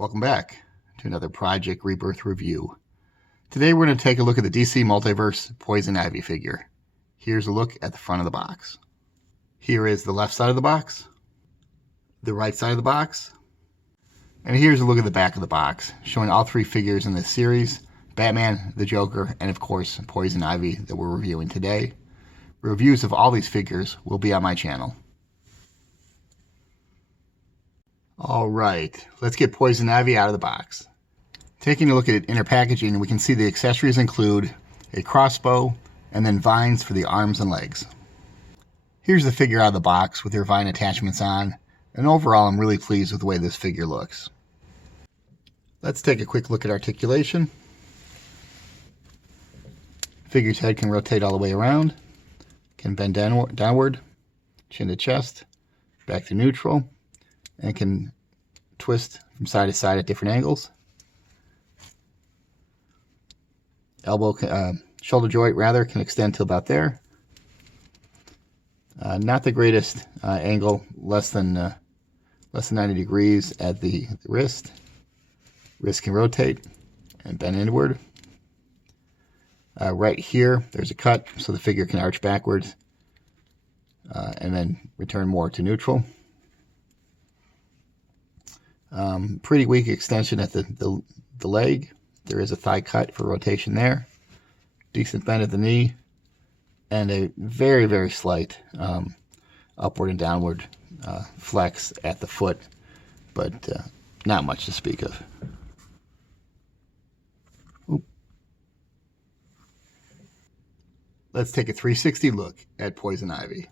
Welcome back to another Project Rebirth review. Today we're going to take a look at the DC Multiverse Poison Ivy figure. Here's a look at the front of the box. Here is the left side of the box, the right side of the box, and here's a look at the back of the box, showing all three figures in this series, Batman, the Joker, and of course Poison Ivy that we're reviewing today. Reviews of all these figures will be on my channel. Alright, let's get Poison Ivy out of the box. Taking a look at inner packaging, we can see the accessories include a crossbow and then vines for the arms and legs. Here's the figure out of the box with their vine attachments on, and overall I'm really pleased with the way this figure looks. Let's take a quick look at articulation. Figure's head can rotate all the way around, can bend downward, chin to chest, back to neutral, and can twist from side to side at different angles. Shoulder joint can extend to about there. Not the greatest angle, less than 90 degrees at the wrist. Wrist can rotate and bend inward. Right here, there's a cut so the figure can arch backwards and then return more to neutral. Pretty weak extension at the leg. There is a thigh cut for rotation there. Decent bend at the knee. And a very, very slight upward and downward flex at the foot. But not much to speak of. Oop. Let's take a 360 look at Poison Ivy.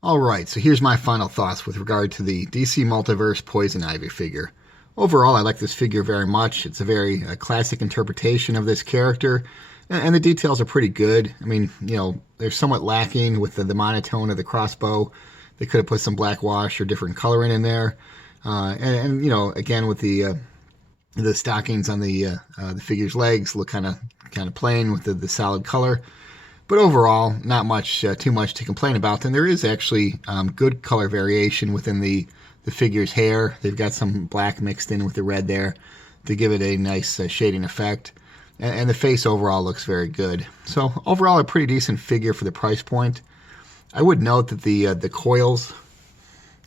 Alright, so here's my final thoughts with regard to the DC Multiverse Poison Ivy figure. Overall, I like this figure very much. It's a very classic interpretation of this character, and the details are pretty good. I mean, they're somewhat lacking with the monotone of the crossbow. They could have put some black wash or different coloring in there. And again, with the stockings on the figure's legs look kind of plain with the solid color. But overall, not much, too much to complain about. And there is actually good color variation within the figure's hair. They've got some black mixed in with the red there to give it a nice shading effect. And the face overall looks very good. So overall, a pretty decent figure for the price point. I would note that the coils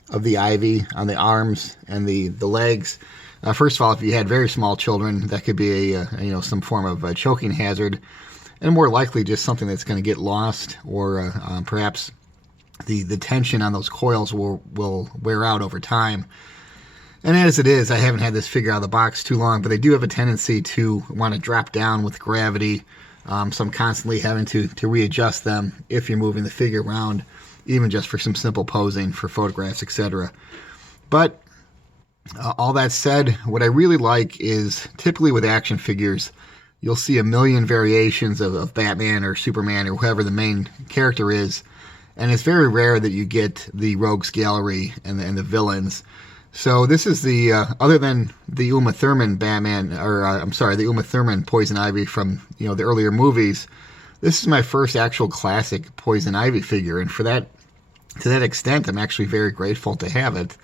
of the Ivy on the arms and the legs, first of all, if you had very small children, that could be some form of choking hazard. And more likely just something that's going to get lost, or perhaps the tension on those coils will wear out over time. And as it is, I haven't had this figure out of the box too long, but they do have a tendency to want to drop down with gravity. So I'm constantly having to readjust them if you're moving the figure around, even just for some simple posing for photographs, etc. But all that said, what I really like is typically with action figures, you'll see a million variations of Batman or Superman or whoever the main character is, and it's very rare that you get the rogues gallery and the villains. So this is the other than the Uma Thurman Batman, or the Uma Thurman Poison Ivy from the earlier movies. This is my first actual classic Poison Ivy figure, and to that extent, I'm actually very grateful to have it.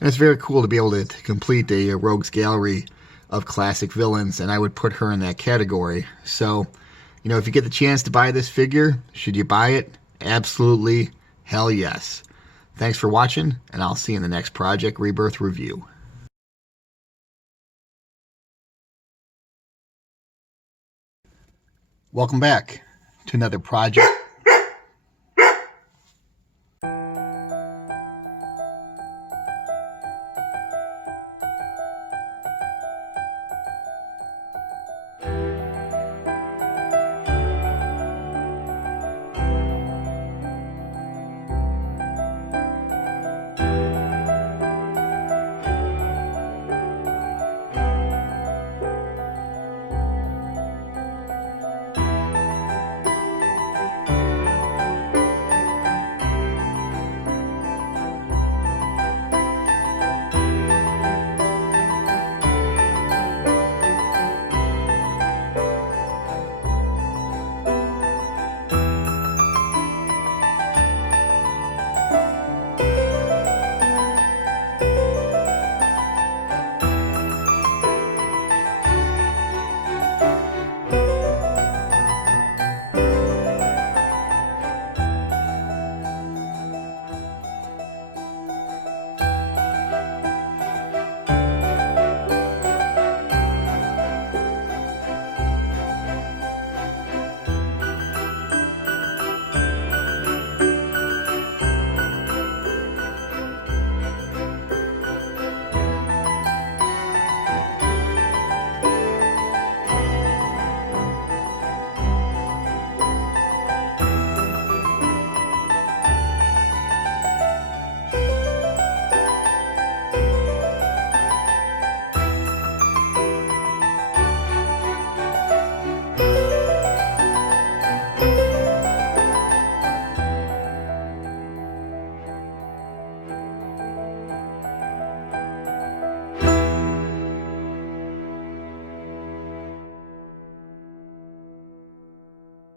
And it's very cool to be able to complete a rogues gallery of classic villains, and I would put her in that category. So You know, if you get the chance to buy this figure, should you buy it? Absolutely, hell yes. Thanks for watching, and I'll see you in the next Project Rebirth review. Welcome back to another Project